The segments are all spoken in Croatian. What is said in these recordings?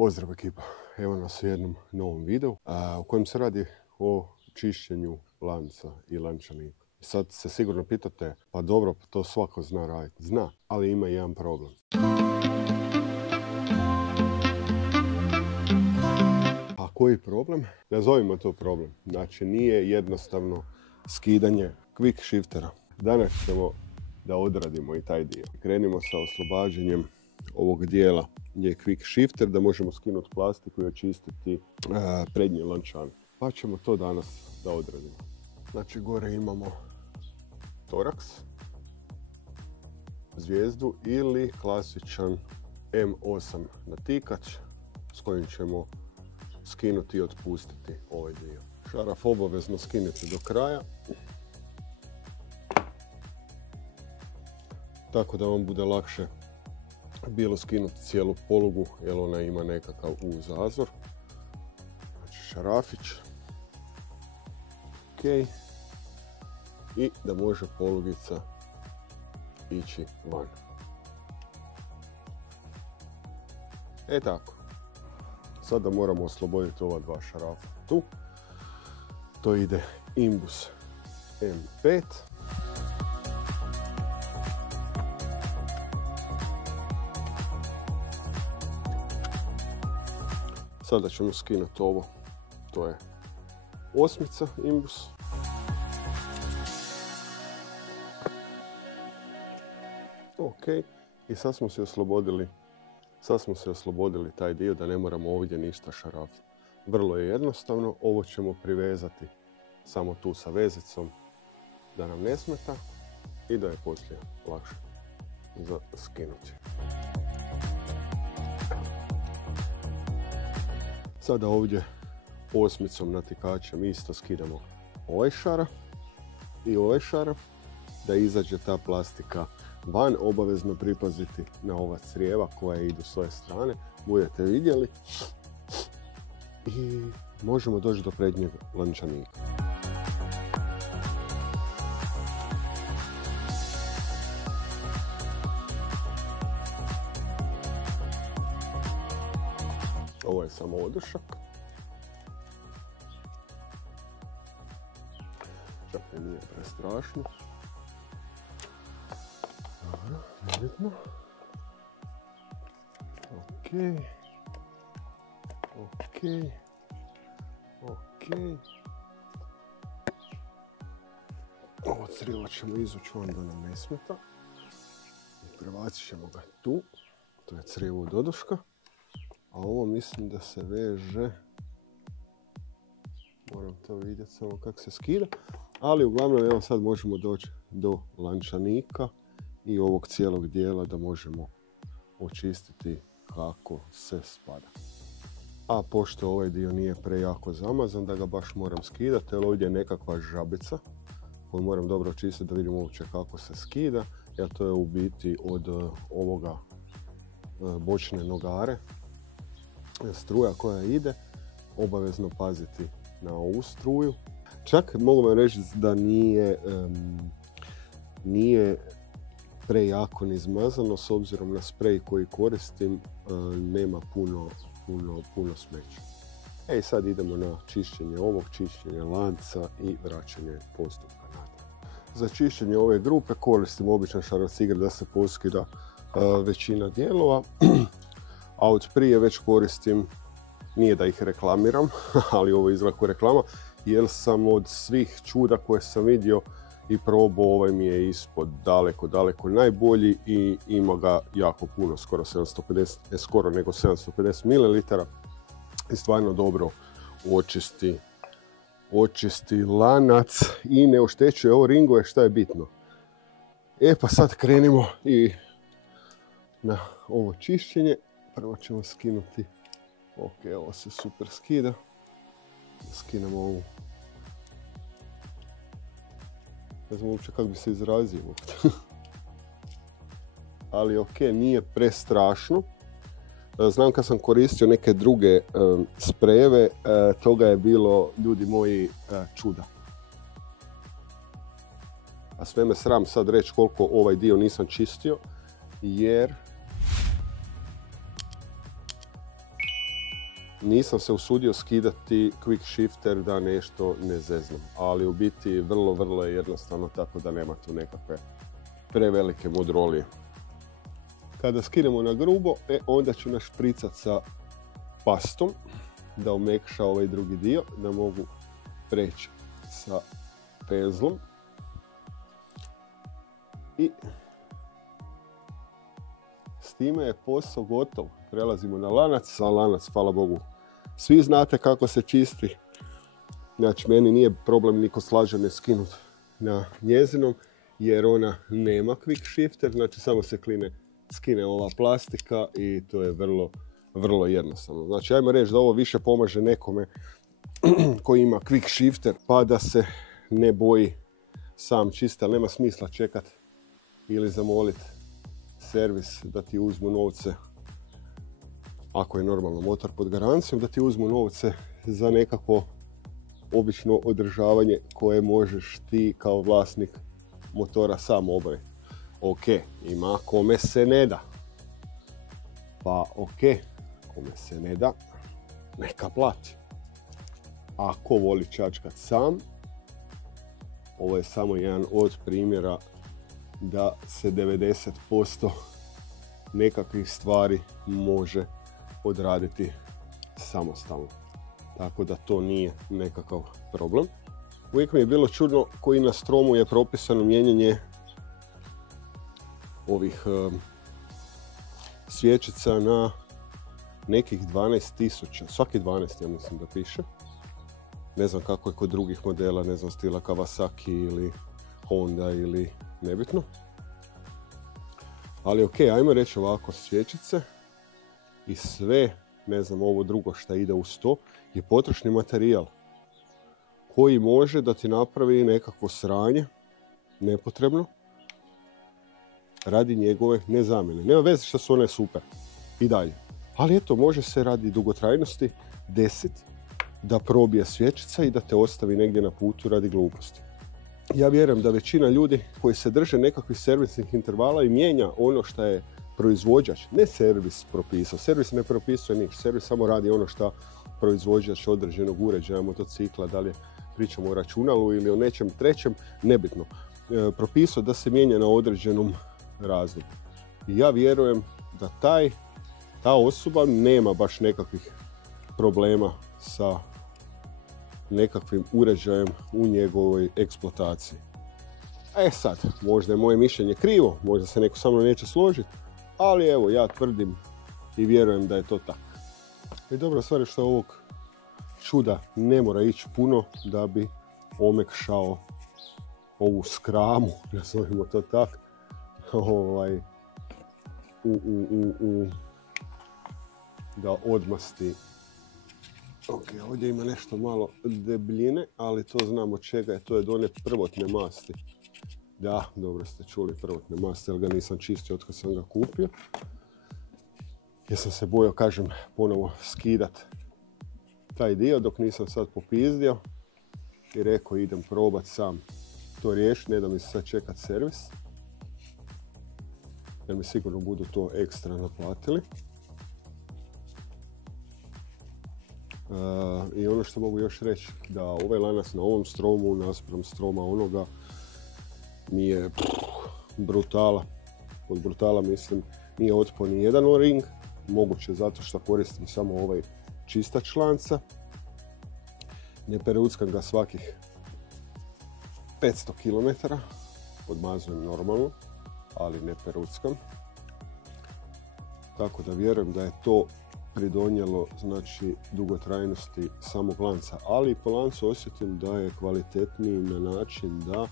Pozdrav ekipa, evo nas u jednom novom videu u kojem se radi o čišćenju lanca i lančanika. Sad se sigurno pitate, pa dobro, to svako zna raditi. Zna, ali ima jedan problem. A koji problem? Nazovimo to problem. Znači nije jednostavno skidanje quick shiftera. Danas ćemo da odradimo i taj dio. Krenimo sa oslobađanjem ovog dijela gdje je quick shifter, da možemo skinuti plastiku i očistiti prednji lančan. Pa ćemo to danas da odradimo. Znači gore imamo toraks, zvijezdu ili klasičan M8 natikač s kojim ćemo skinuti i otpustiti ovaj dio. Šaraf obavezno skinite do kraja, tako da vam bude lakše bilo skinuti cijelu polugu jer ona ima nekakav zazor. Znači šarafić. Ok. I da može polugica ići van. E tako. Sada moramo osloboditi ova dva šarafa tu. To ide Imbus M5. Sada ćemo skinuti ovo, to je osmica Imbus. Ok, i sad smo se oslobodili taj dio da ne moramo ovdje ništa šarafiti. Vrlo je jednostavno, ovo ćemo privezati samo tu sa vezicom da nam ne smeta i da je poslije lakše za skinuti. Sada ovdje osmicom natikačem isto skidamo ovaj šaraf i ovaj šaraf da izađe ta plastika van. Obavezno pripaziti na ova crijeva koja idu s ove strane, budete vidjeli, i možemo doći do prednjeg lančanika. Ovo je samo odušak. Čak i nije prestrašno. Dobro, vidimo. Ok. Ovo crijevo ćemo izvući van da nam ne smeta. I prebacit ćemo ga tu. To je crijevo od oduška. A ovo mislim da se veže, moram to vidjeti samo kako se skida, ali uglavnom evo sad možemo doći do lančanika i ovog cijelog dijela da možemo očistiti kako se spada. A pošto ovaj dio nije prejako zamazan da ga baš moram skidati, jer ovdje je nekakva žabica koju moram dobro očistiti da vidimo uopće kako se skida, jer to je u biti od ovoga bočne nogare. Struja koja ide, obavezno paziti na ovu struju. Čak mogu vam reći da nije prejako ni izmazano, s obzirom na sprej koji koristim nema puno smeća. I sad idemo na čišćenje ovog, čišćenje lanca i vraćanje postupka natrag. Za čišćenje ove grupe koristim običan šarociger da se poskida većina dijelova. A od prije već koristim, nije da ih reklamiram, ali ovo je izlako reklama, jer sam od svih čuda koje sam vidio i probao, ovaj mi je ispod daleko najbolji i ima ga jako puno, skoro 750 ml i stvarno dobro očisti lanac i ne oštećuje ovo ringove, šta je bitno. Pa sad krenimo i na ovo čišćenje. Prvo ćemo skinuti, ok, ovo se super skida. Skinemo ovu. Ne znam uopće kako bi se izrazio. Ali ok, nije prestrašno. Znam kad sam koristio neke druge sprejeve, toga je bilo, ljudi moji, čuda. A sve me sram sad reći koliko ovaj dio nisam čistio, jer nisam se usudio skidati quick shifter da nešto ne zeznam, ali u biti vrlo je jednostavno, tako da nema tu nekakve prevelike mudrolije. Kada skinemo na grubo, onda ću našpricat sa pastom da omekša ovaj drugi dio, da mogu preći sa pezlom. I s time je posao gotov. Prelazimo na lanac, a lanac, hvala Bogu, svi znate kako se čisti. Znači, meni nije problem niko slažene skinut na njezinom, jer ona nema quick shifter, znači samo se skine ova plastika i to je vrlo jednostavno. Znači, ajmo reći da ovo više pomaže nekome koji ima quick shifter, pa da se ne boji sam čista, ali nema smisla čekat ili zamoliti servis da ti uzmu novce, ako je normalno motor pod garancijom, da ti uzmu novce za nekakvo obično održavanje koje možeš ti kao vlasnik motora sam obaviti. Ok, ima kome se ne da. Pa ok, kome se ne da, neka plati. Ako voli čačkat sam, ovo je samo jedan od primjera da se 90% nekakvih stvari može odraditi samostalno. Tako da to nije nekakav problem. Uvijek mi je bilo čudno koji na stromu je propisano mijenjanje ovih svječica na nekih 12.000. Svaki 12, ja mislim da piše. Ne znam kako je kod drugih modela, ne znam, stila Kawasaki ili Honda ili nebitno. Ali ok, ajmo reći ovako, svječice i sve, ne znam, ovo drugo što ide uz to je potrošni materijal koji može da ti napravi nekakvo sranje nepotrebno radi njegove nezamjene. Nema veze što su one super i dalje. Ali eto, može se radi dugotrajnosti desiti da probije svječica i da te ostavi negdje na putu radi gluposti. Ja vjerujem da većina ljudi koji se drže nekakvih servisnih intervala i mijenja ono što je proizvođač, ne servis propisao. Servis ne propisuje ništa. Servis samo radi ono što proizvođač određenog uređaja, motocikla, da li pričamo o računalu ili o nečem trećem, nebitno. Propisao da se mijenja na određenom razdoblju. I ja vjerujem da ta osoba nema baš nekakvih problema sa nekakvim uređajem u njegovoj eksploataciji. Sad, možda je moje mišljenje krivo, možda se neko sa mnom neće složiti, ali evo, ja tvrdim i vjerujem da je to tako. I dobra stvar je što ovog čuda ne mora ići puno da bi omekšao ovu skramu, nazovimo to tako, da odmasti. Ok, ovdje ima nešto malo debljine, ali to znam od čega je, to je do one prvotne masti. Da, dobro ste čuli, prvotne masti, ali ga nisam čistio od kad sam ga kupio. Jer sam se bojao, kažem, ponovo skidat taj dio dok nisam sad popizdio i rekao idem probat sam to riješiti, ne da mi se sad čekat servis. Jer mi sigurno budu to ekstra naplatili. I ono što mogu još reći, da ovaj lanac na ovom stromu naspram stroma onoga mi je brutala. Od brutala mislim nije otpao ni jedan o-ring, moguće zato što koristim samo ovaj čistač lanca. Ne peruckam ga svakih 500 km, podmazujem normalno, ali ne peruckam. Tako da vjerujem da je to pridonijelo, znači, dugotrajnosti samog lanca, ali po lancu osjetim da je kvalitetniji na način da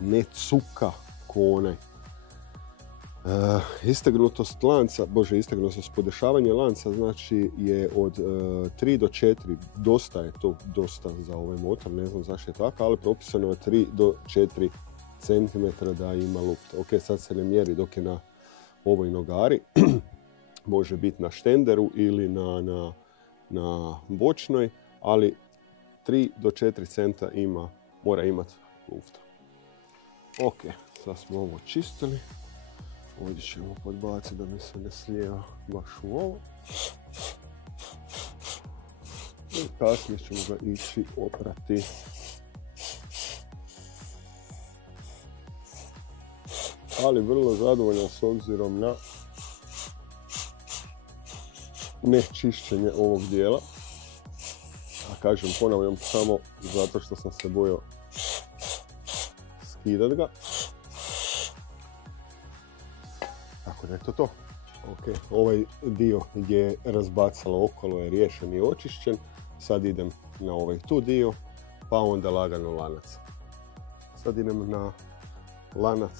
ne cuka ko onaj. Istegnutost lanca, istegnutost, podešavanje lanca, znači, je od 3 do 4, dosta za ovaj motor, ne znam zašto je tako, ali propisano je 3 do 4 cm da ima luft. Ok, sad se ne mjeri dok je na ovoj nogari, može biti na štenderu ili na bočnoj, ali 3 do 4 centa mora imati lufta. Ok, sad smo ovo čistili. Ovdje ćemo podbaciti da mi se ne slijeva baš u ovo. I kasnije ćemo ga ići oprati. Ali vrlo zadovoljan s obzirom na nečišćenje ovog dijela. A kažem, ponavljam samo zato što sam se bojao skidat ga. Tako da je to to. Ok, ovaj dio gdje je razbacalo okolo je riješen i očišćen. Sad idem na ovaj tu dio, pa onda lagano lanac. Sad idem na lanac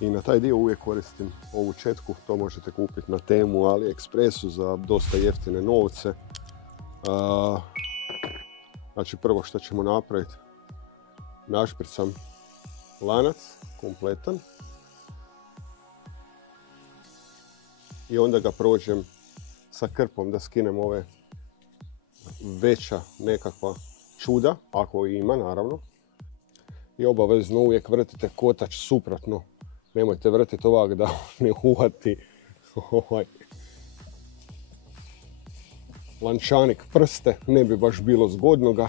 i na taj dio uvijek koristim ovu četku. To možete kupiti na Temu, AliExpressu za dosta jeftine novce. Znači prvo što ćemo napraviti, našpricam lanac kompletan i onda ga prođem sa krpom da skinem ove veća nekakva čuda, ako ima naravno. I obavezno uvijek vrtite kotač suprotno, nemojte vrtiti ovak da ne uhvati lančanik prste, ne bi baš bilo zgodnoga.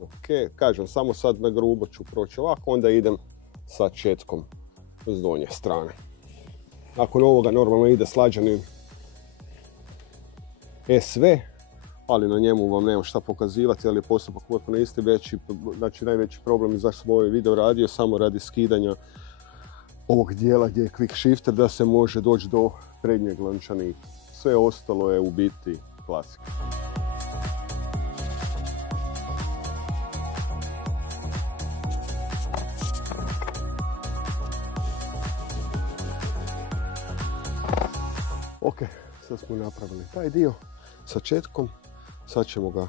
Ok, kažem, samo sad na grubo ću proći ovako, onda idem sa četkom s donje strane. Nakon ovoga normalno ide slađani SV, ali na njemu vam nemam šta pokazivati, ali je postupak potpuno isti. Znači najveći problem i zašto sam ovaj video radio, samo radi skidanja ovog dijela gdje je quick shifter da se može doći do prednjeg lančanika. Sve ostalo je u biti klasika. Ok, sad smo napravili taj dio sa četkom. Sad ćemo ga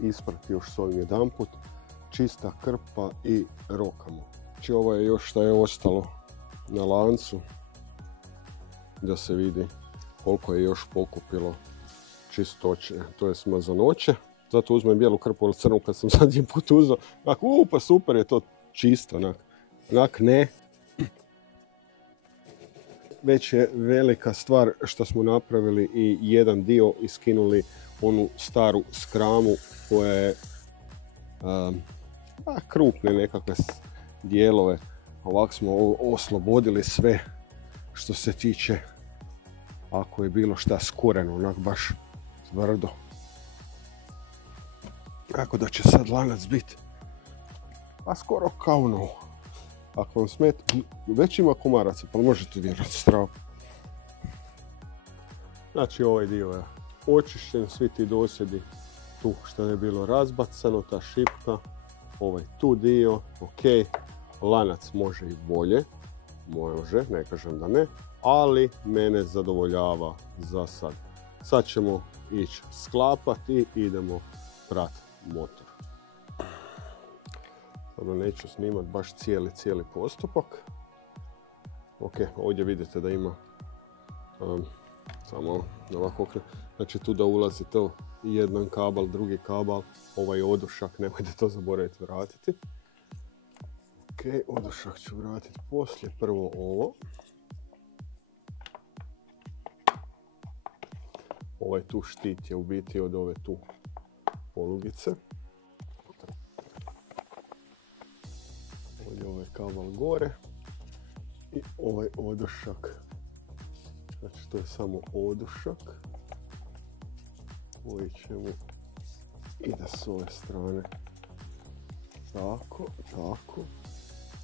isprati još s ovim jedanput. Čista krpa i rokamo. Znači ovo je još što je ostalo na lancu. Da se vidi koliko je još pokupilo čistoće, to je smazanoće. Zato uzmem bijelu krpu ili crnu kad sam zadnji put uzeo. Pa super je to čisto, onak ne. Već je velika stvar što smo napravili i jedan dio iskinuli onu staru skramu koja je krupne nekakve dijelove. Ovako smo oslobodili sve što se tiče ako je bilo šta skoreno, onak baš tvrdo. Tako da će sad lanac biti skoro kao novo. Ako vam smeta, već ima komaraca, pa možete dirati strava. Znači ovaj dio je očišćen, svi ti dosjedi tu što je bilo razbacano, ta šipka, ovaj tu dio, ok. Lanac može i bolje, može, ne kažem da ne, ali mene zadovoljava za sad. Sad ćemo ići sklapati i idemo pratiti motor. Sada neću snimati baš cijeli postupak. Ok, ovdje vidite da ima samo ovako okret. Znači tu da ulazi to jedan kabel, drugi kabel, ovaj odušak, nemojte to zaboraviti vratiti. Ok, odušak ću vratiti poslije, prvo ovo. Ovaj tu štit je u biti od ove tu polugice. Ovdje ovaj kabel gore i ovaj odušak. Znači to je samo odušak. Koji ćemo ide s ove strane. Tako.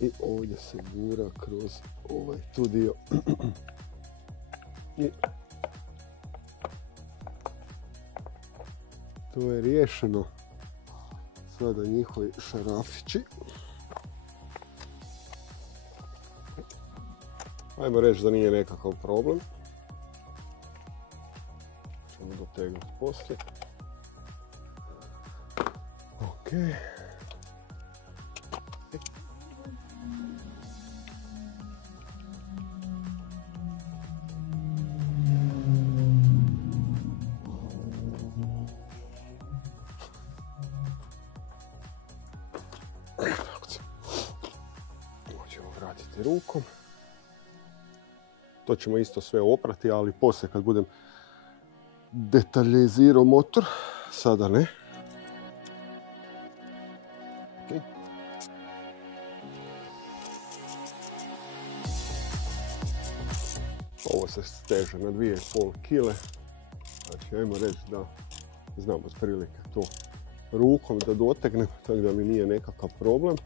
I ovdje se gura kroz ovaj tu dio. I to je riješeno. Sada njihovi šarafići. Ajmo reći da nije nekakav problem. Ćemo dotegnuti poslije. Ok. Možemo vratiti rukom. To ćemo isto sve oprati, ali poslije kad budem detaljizirao motor, sada ne. Okay. Ovo se steže na 2,5 kg. Znači, ajmo reći da znam otprilike to rukom da dotegnem, tako da mi nije nekakav problem.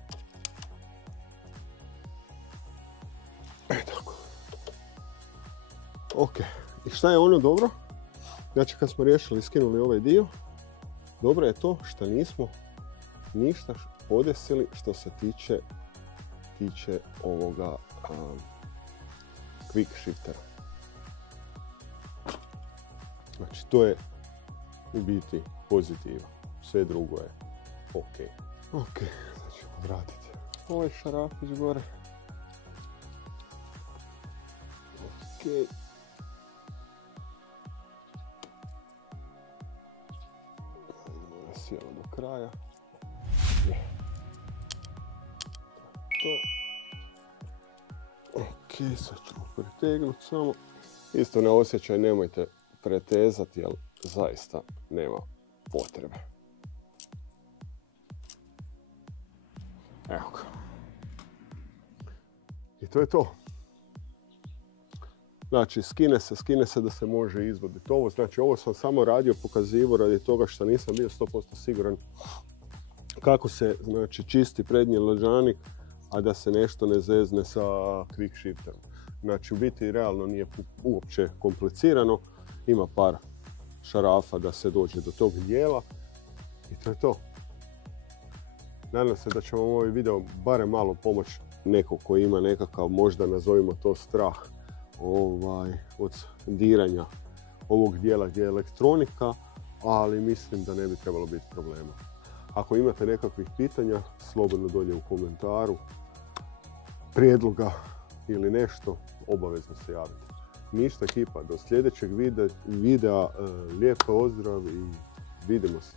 Tako. Ok, i šta je ono dobro? Znači, kad smo riješili, skinuli ovaj dio, dobro je to što nismo ništa podesili što se tiče ovoga quick shiftera. Znači, to je u biti pozitiva. Sve drugo je ok. Ok, znači odvratiti ovaj šarafić gore. Ok. Idemo sjelo do kraja. To. Ok, sad ćemo pretegnuti samo. Isto na osjećaj nemojte pretezati, jer zaista nema potrebe. Evo ga. I to je to. Znači, skine se da se može izvoditi ovo. Znači, ovo sam samo radio, pokazivao radi toga što nisam bio 100% siguran kako se, znači, čisti prednji leđanik, a da se nešto ne zezne sa quick shifterom. Znači, u biti realno nije uopće komplicirano. Ima par šarafa da se dođe do tog dijela i to je to. Nadam se da će vam ovaj video barem malo pomoći neko koji ima nekakav, možda nazovimo to strah od diranja ovog dijela gdje je elektronika, ali mislim da ne bi trebalo biti problema. Ako imate nekakvih pitanja, slobodno dolje u komentaru, prijedloga ili nešto, obavezno se javite. Ništa ekipa, do sljedećeg videa, lijep pozdrav i vidimo se.